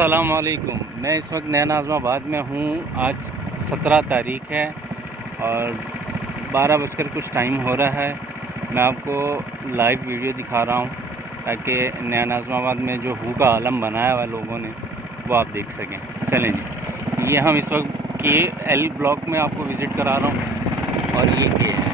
अस्सलामुअलैकुम। मैं इस वक्त नया नाज़िमाबाद में हूँ। आज 17 तारीख़ है और 12 बजकर कुछ टाइम हो रहा है। मैं आपको लाइव वीडियो दिखा रहा हूँ ताकि नया नाज़िमाबाद में जो हू का आलम बनाया हुआ लोगों ने वो आप देख सकें। चलें जी, ये हम इस वक्त KL ब्लॉक में आपको विज़िट करा रहा हूँ और ये के है।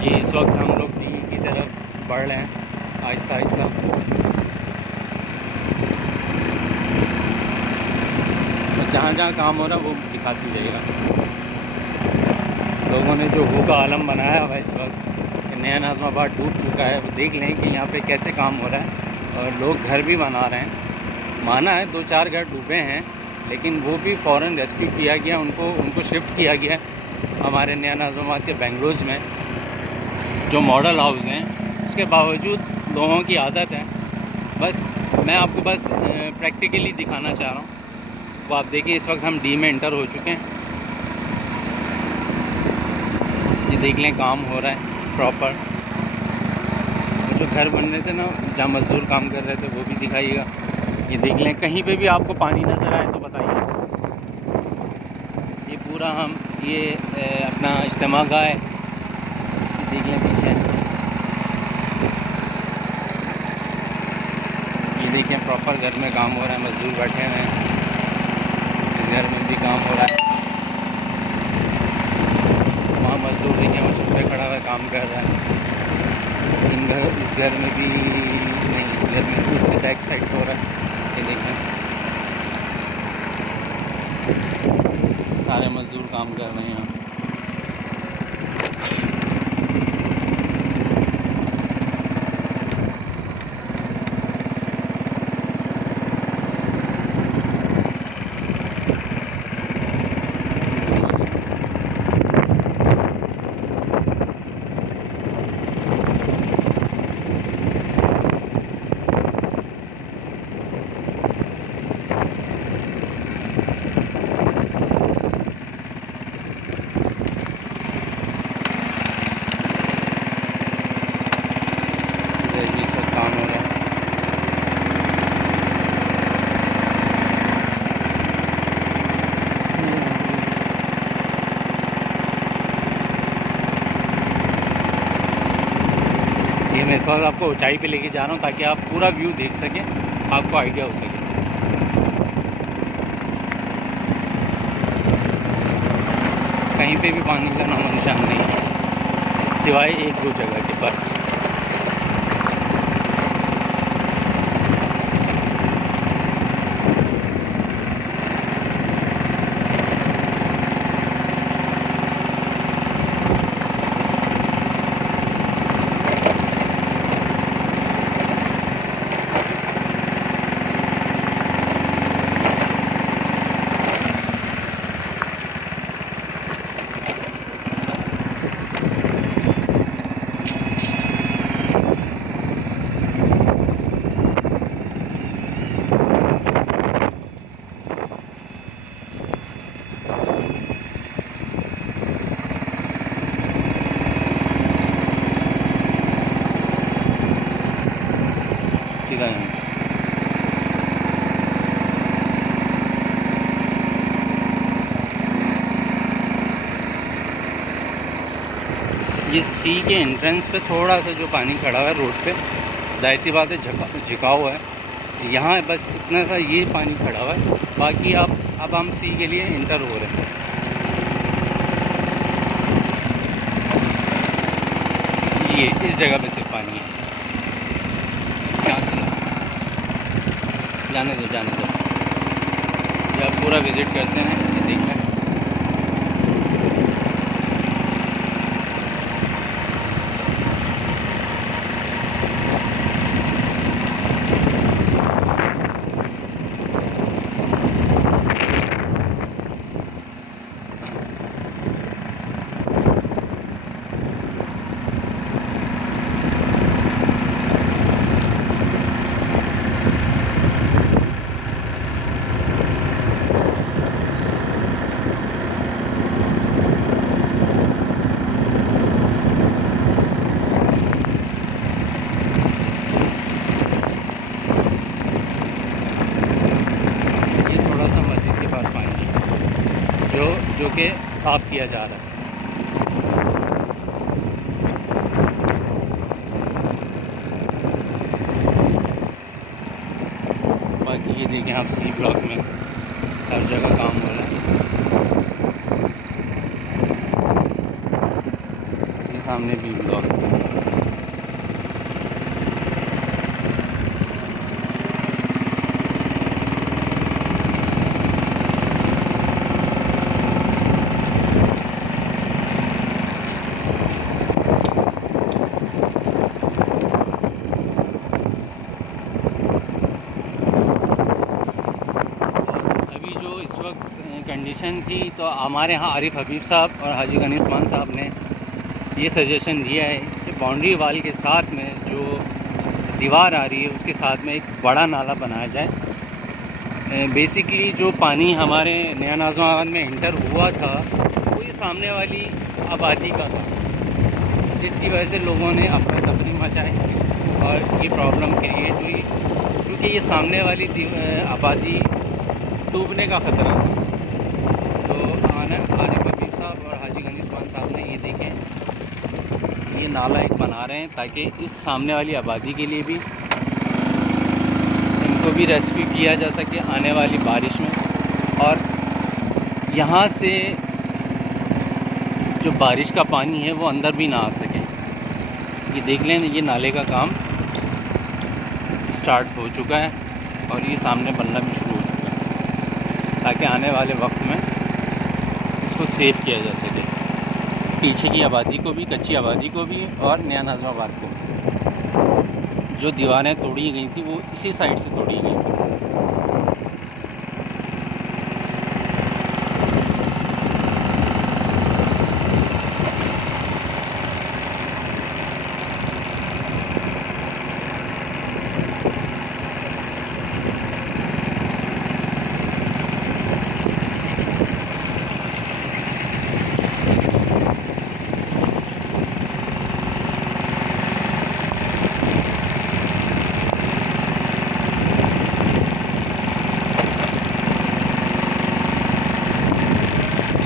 ये इस वक्त हम लोग डी की तरफ बढ़ रहे हैं आहिस्ता आहिस्ता। जहाँ जहाँ काम हो रहा है वो दिखाती जाएगा। लोगों ने जो हू का आलम बनाया हुआ है इस वक्त, नया नाज़िमाबाद डूब चुका है, वो देख लें कि यहाँ पे कैसे काम हो रहा है। और लोग घर भी बना रहे हैं। माना है 2-4 घर डूबे हैं, लेकिन वो भी फ़ौरन रेस्क्यू किया गया, उनको शिफ्ट किया गया हमारे नया नाज़िमाबाद के बेंगलोज़ में जो मॉडल हाउस हैं। उसके बावजूद लोगों की आदत है। बस मैं आपको प्रैक्टिकली दिखाना चाह रहा हूँ। वो आप देखिए, इस वक्त हम डी में इंटर हो चुके हैं। ये देख लें, काम हो रहा है प्रॉपर। जो घर बन रहे थे ना, जहाँ मज़दूर काम कर रहे थे, वो भी दिखाइएगा। ये देख लें, कहीं पे भी आपको पानी नज़र आए तो बताइए। ये पूरा ये अपना इज्तिमा गाह है, देख लें पीछे। ये देखें, प्रॉपर घर में काम हो रहा है, मज़दूर बैठे हुए हैं। इस घर में भी काम हो रहा है। वहाँ मज़दूर देखें, वो छत पे खड़ा हुआ काम कर रहा है। इस घर में भी नहीं, इस घर में उससे बैक साइड हो रहा है। ये देखें, सारे मज़दूर काम कर रहे हैं यहाँ। काम हो रहा है। ये मैं इस वक्त आपको ऊंचाई पे लेके जा रहा हूँ ताकि आप पूरा व्यू देख सकें, आपको आइडिया हो सके। कहीं पे भी पानी का नामो निशान नहीं, सिवाय 1-2 जगह के बस। ये सी के एंट्रेंस पे थोड़ा सा जो पानी खड़ा हुआ है रोड पे, जाहिर सी बात है झुकाव है। यहाँ बस इतना सा ये पानी खड़ा हुआ है, बाकी अब हम सी के लिए इंटर हो रहे हैं। ये इस जगह पे सिर्फ पानी है, यहाँ से जाने दो। ये आप पूरा विज़िट करते हैं, ये देख लें। जो कि साफ़ किया जा रहा है। बाकी ये देखें आप, सी ब्लॉक में हर जगह काम हो रहा है। ये सामने बी ब्लॉक, कंडीशन थी तो हमारे यहाँ आरिफ हबीब साहब और हाजी गनीस मान साहब ने ये सजेशन दिया है कि बाउंड्री वाल के साथ में जो दीवार आ रही है उसके साथ में एक बड़ा नाला बनाया जाए। बेसिकली जो पानी हमारे नया नाज़िमाबाद में इंटर हुआ था वो ये सामने वाली आबादी का था, जिसकी वजह से लोगों ने अफरा तफरी मचाई और ये प्रॉब्लम क्रिएट हुई, क्योंकि ये सामने वाली आबादी डूबने का ख़तरा था। तो आरिफ हबीब साहब और हाजी गनीस मान साहब ने ये देखें, ये नाला एक बना रहे हैं ताकि इस सामने वाली आबादी के लिए भी इनको भी रेस्क्यू किया जा सके आने वाली बारिश में, और यहाँ से जो बारिश का पानी है वो अंदर भी ना आ सके। ये देख लें, ये नाले का काम स्टार्ट हो चुका है और ये सामने बनना भी शुरू हो चुका है, ताकि आने वाले वक्त में इसको सेव किया जा सके, पीछे की आबादी को भी, कच्ची आबादी को भी और नया नाज़िमाबाद को भी। जो दीवारें तोड़ी गई थी वो इसी साइड से तोड़ी गई थी।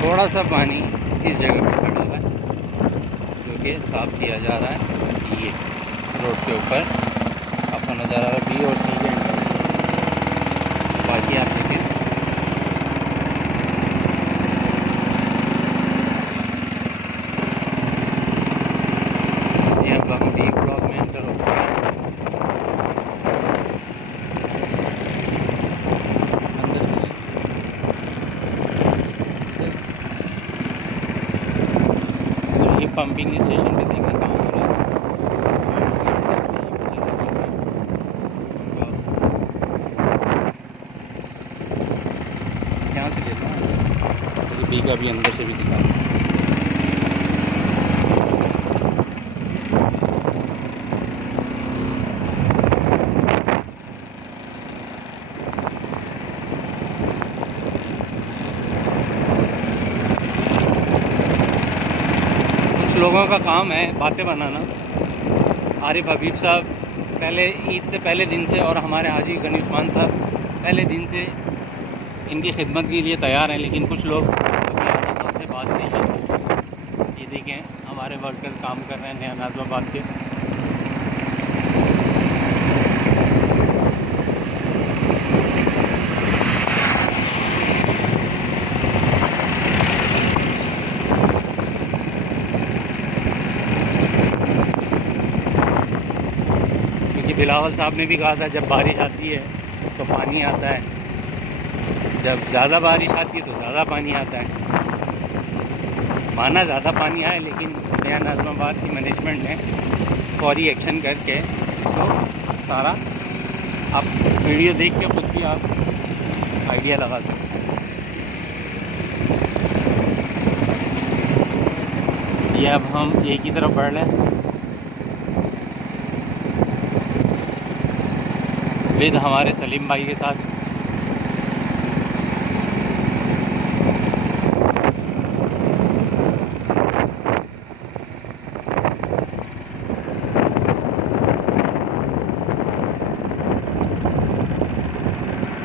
थोड़ा सा पानी इस जगह पे खड़ा हुआ है जो कि साफ़ किया जा रहा है। ये रोड के ऊपर आपका नज़ारा बी और सी के इंटर, बाकी आप देखें ये अब हम डी ब्लॉक में इंटर हो चुके हैं। अंदर से पंपिंग स्टेशन पे देखा काम हो रहा है। यहाँ से लेता हूँ तो बी का भी अंदर से भी दिखा। लोगों का काम है बातें बनाना। आरिफ हबीब साहब पहले ईद से पहले दिन से और हमारे हाजी गनीस मान साहब पहले दिन से इनकी खिदमत के लिए तैयार हैं, लेकिन कुछ लोग से बात नहीं करते। ये देखें हमारे वर्कर काम कर रहे हैं नया नाज़िमाबाद के। बिलावल साहब ने भी कहा था जब बारिश आती है तो पानी आता है, जब ज़्यादा बारिश आती है तो ज़्यादा पानी आता है। माना ज़्यादा पानी आए, लेकिन नया नाज़िमाबाद की मैनेजमेंट ने फौरी एक्शन करके तो सारा, आप वीडियो देख के खुद भी आप आइडिया लगा सकते हैं। ये अब हम ए की तरफ बढ़ रहे हैं विद हमारे सलीम भाई के साथ।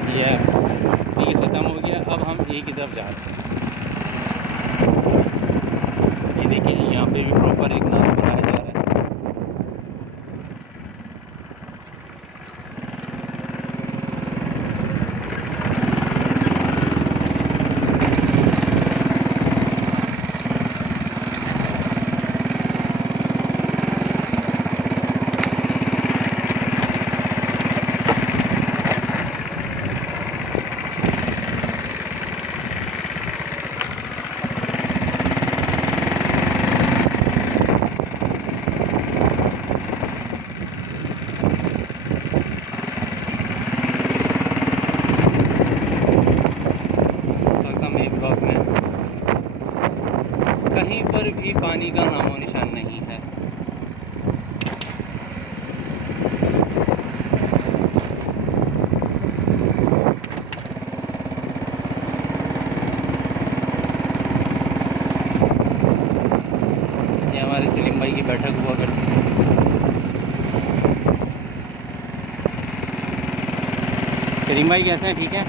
ये ख़त्म हो गया, अब हम ए की तरफ जा रहे हैं। देखिए यहाँ पे भी प्रॉपर एक नाला बनाया जा रहा है। ब्लॉक में कहीं पर भी पानी का नामो निशान नहीं है। ये हमारे सलीम भाई की बैठक हुआ करती है। सलीम भाई कैसे हैं, ठीक है?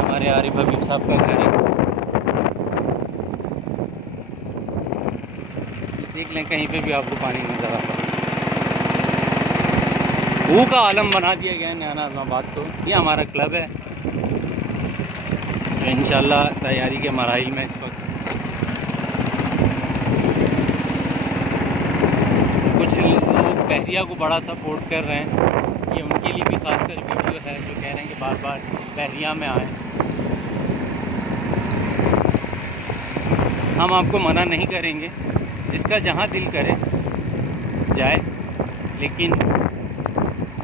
हमारे आरिफ हबीब साहब का घर है। देख लें कहीं पे भी आपको पानी नजर आता है। भू का आलम बना दिया गया है नयानाज़िमाबाद को। ये हमारा क्लब है तो इंशाल्लाह तैयारी के मराहिल में इस वक्त। कुछ लोग बहरिया को बड़ा सपोर्ट कर रहे हैं। ये उनके लिए भी खासकर वीडियो है जो कह रहे हैं कि बार बार बहरिया में आएँ। हम आपको मना नहीं करेंगे, जिसका जहाँ दिल करे जाए, लेकिन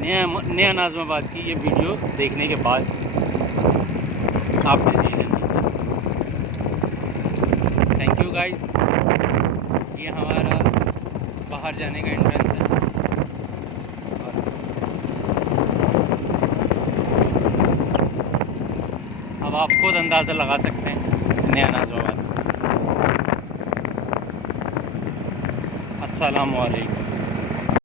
नया नाज़िमाबाद की ये वीडियो देखने के बाद आप डिसीजन लीजिए। Thank you guys. ये हमारा बाहर जाने का एंट्रेंस है और अब आप खुद अंदाज़ा लगा सकते हैं नया नाज़िमाबाद। अस्सलामु अलैकुम।